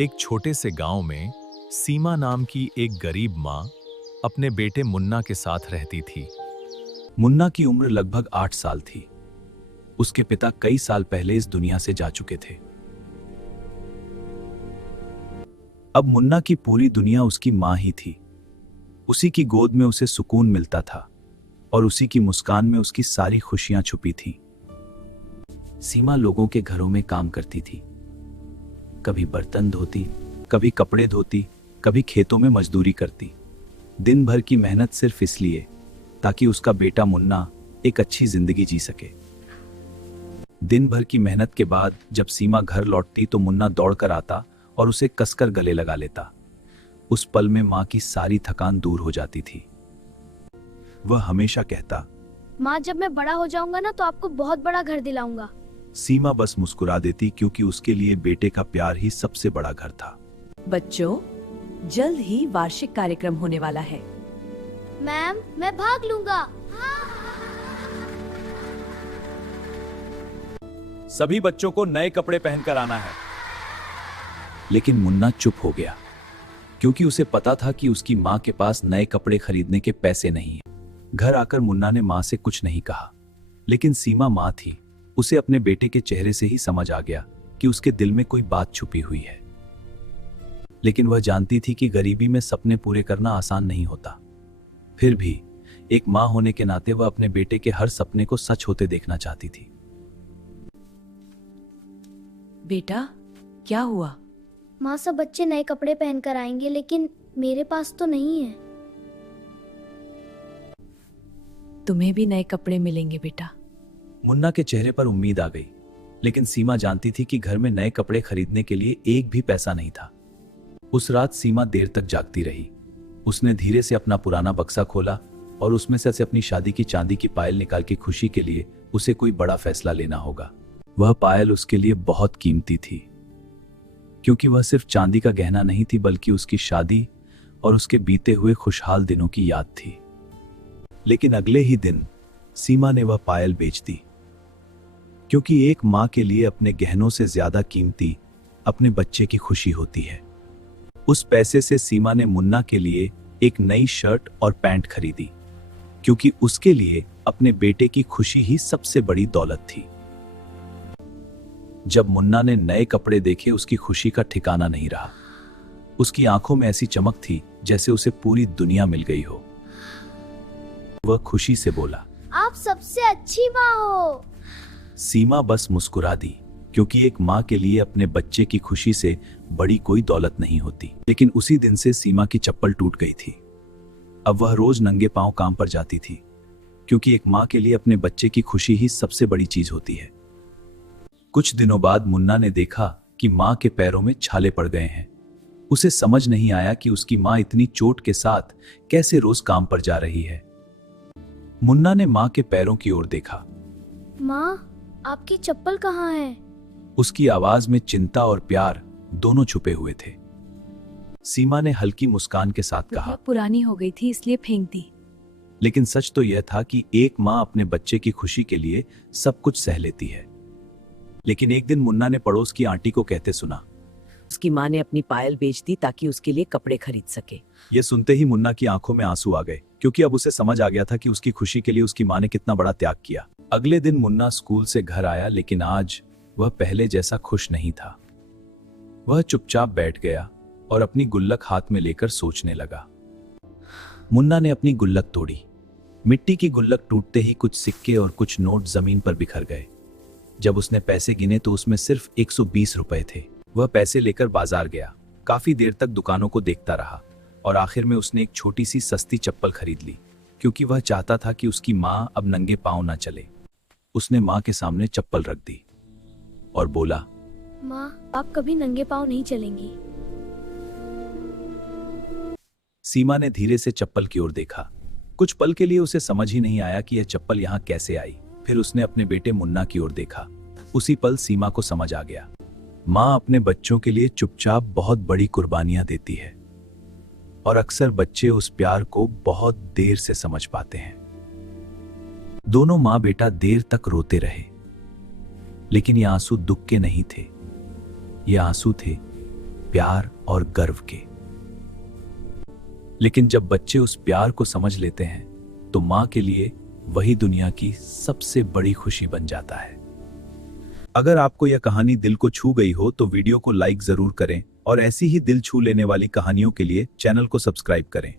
एक छोटे से गांव में सीमा नाम की एक गरीब माँ अपने बेटे मुन्ना के साथ रहती थी। मुन्ना की उम्र लगभग 8 साल थी। उसके पिता कई साल पहले इस दुनिया से जा चुके थे। अब मुन्ना की पूरी दुनिया उसकी माँ ही थी। उसी की गोद में उसे सुकून मिलता था और उसी की मुस्कान में उसकी सारी खुशियां छुपी थीं। सीमा लोगों के घरों में काम करती थी। कभी बर्तन धोती, कभी कपड़े धोती, कभी खेतों में मजदूरी करती। दिन भर की मेहनत सिर्फ इसलिए ताकि उसका बेटा मुन्ना एक अच्छी जिंदगी जी सके। दिन भर की मेहनत के बाद जब सीमा घर लौटती तो मुन्ना दौड़कर आता और उसे कसकर गले लगा लेता। उस पल में माँ की सारी थकान दूर हो जाती थी। वह हमेशा कहता, माँ जब मैं बड़ा हो जाऊंगा ना तो आपको बहुत बड़ा घर दिलाऊंगा। सीमा बस मुस्कुरा देती क्योंकि उसके लिए बेटे का प्यार ही सबसे बड़ा घर था। बच्चों, जल्द ही वार्षिक कार्यक्रम होने वाला है। मैम, मैं भाग लूंगा। सभी बच्चों को नए कपड़े पहनकर आना है। लेकिन मुन्ना चुप हो गया क्योंकि उसे पता था कि उसकी माँ के पास नए कपड़े खरीदने के पैसे नहीं हैं। घर आकर मुन्ना ने माँ से कुछ नहीं कहा, लेकिन सीमा माँ थी। उसे अपने बेटे के चेहरे से ही समझ आ गया कि उसके दिल में कोई बात छुपी हुई है। लेकिन वह जानती थी कि गरीबी में सपने पूरे करना आसान नहीं होता। फिर भी एक माँ होने के नाते वह अपने बेटे के हर सपने को सच होते देखना चाहती थी। बेटा, क्या हुआ? माँ, सब बच्चे नए कपड़े पहनकर आएंगे लेकिन मेरे पास तो नहीं है। तुम्हें भी नए कपड़े मिलेंगे बेटा। मुन्ना के चेहरे पर उम्मीद आ गई, लेकिन सीमा जानती थी कि घर में नए कपड़े खरीदने के लिए एक भी पैसा नहीं था। उस रात सीमा देर तक जागती रही। उसने धीरे से अपना पुराना बक्सा खोला और उसमें से अपनी शादी की चांदी की पायल निकाल के खुशी के लिए उसे कोई बड़ा फैसला लेना होगा। वह पायल उसके लिए बहुत कीमती थी, क्योंकि वह सिर्फ चांदी का गहना नहीं थी बल्कि उसकी शादी और उसके बीते हुए खुशहाल दिनों की याद थी। लेकिन अगले ही दिन सीमा ने वह पायल बेच दी, क्योंकि एक माँ के लिए अपने गहनों से ज्यादा कीमती अपने बच्चे की खुशी होती है। उस पैसे से सीमा ने मुन्ना के लिए एक नई शर्ट और पैंट खरीदी, क्योंकि उसके लिए अपने बेटे की खुशी ही सबसे बड़ी दौलत थी। जब मुन्ना ने नए कपड़े देखे, उसकी खुशी का ठिकाना नहीं रहा। उसकी आंखों में ऐसी चमक थी जैसे उसे पूरी दुनिया मिल गई हो। वह खुशी से बोला, आप सबसे अच्छी माँ हो। सीमा बस मुस्कुरा दी, क्योंकि एक माँ के लिए अपने बच्चे की खुशी से बड़ी कोई दौलत नहीं होती। लेकिन उसी दिन से सीमा की चप्पल टूट गई थी। अब वह रोज नंगे पांव काम पर जाती थी, क्योंकि एक माँ के लिए अपने बच्चे की खुशी ही सबसे बड़ी चीज होती है। कुछ दिनों बाद मुन्ना ने देखा कि माँ के पैरों में छाले पड़ गए हैं। उसे समझ नहीं आया कि उसकी माँ इतनी चोट के साथ कैसे रोज काम पर जा रही है। मुन्ना ने माँ के पैरों की ओर देखा। माँ, आपकी चप्पल कहाँ है? उसकी आवाज में चिंता और प्यार दोनों छुपे हुए थे। सीमा ने हल्की मुस्कान के साथ कहा, पुरानी हो गई थी इसलिए फेंक दी। लेकिन सच तो यह था कि एक माँ अपने बच्चे की खुशी के लिए सब कुछ सह लेती है। लेकिन एक दिन मुन्ना ने पड़ोस की आंटी को कहते सुना, उसकी माँ ने अपनी पायल बेच दी ताकि उसके लिए कपड़े खरीद सके। यह सुनते ही मुन्ना की आंखों में आंसू आ गए, क्योंकि अब उसे समझ आ गया था कि उसकी खुशी के लिए उसकी माँ ने कितना बड़ा त्याग किया। अगले दिन मुन्ना स्कूल से घर आया, लेकिन आज वह पहले जैसा खुश नहीं था। वह चुपचाप बैठ गया और अपनी गुल्लक हाथ में लेकर सोचने लगा। मुन्ना ने अपनी गुल्लक तोड़ी। मिट्टी की गुल्लक टूटते ही कुछ सिक्के और कुछ नोट जमीन पर बिखर गए। जब उसने पैसे गिने तो उसमें सिर्फ 120 रुपए थे। वह पैसे लेकर बाजार गया। काफी देर तक दुकानों को देखता रहा और आखिर में उसने एक छोटी सी सस्ती चप्पल खरीद ली, क्योंकि वह चाहता था कि उसकी माँ अब नंगे पांव ना चले। उसने माँ के सामने चप्पल रख दी और बोला, माँ, आप कभी नंगे पांव नहीं चलेंगी। सीमा ने धीरे से चप्पल की ओर देखा। कुछ पल के लिए उसे समझ ही नहीं आया कि यह चप्पल यहाँ कैसे आई। फिर उसने अपने बेटे मुन्ना की ओर देखा। उसी पल सीमा को समझ आ गया, माँ अपने बच्चों के लिए चुपचाप बहुत बड़ी कुर्बानियां देती है, और अक्सर बच्चे उस प्यार को बहुत देर से समझ पाते हैं। दोनों माँ बेटा देर तक रोते रहे, लेकिन ये आंसू दुख के नहीं थे। ये आंसू थे प्यार और गर्व के। लेकिन जब बच्चे उस प्यार को समझ लेते हैं तो मां के लिए वही दुनिया की सबसे बड़ी खुशी बन जाता है। अगर आपको यह कहानी दिल को छू गई हो तो वीडियो को लाइक जरूर करें और ऐसी ही दिल छू लेने वाली कहानियों के लिए चैनल को सब्सक्राइब करें।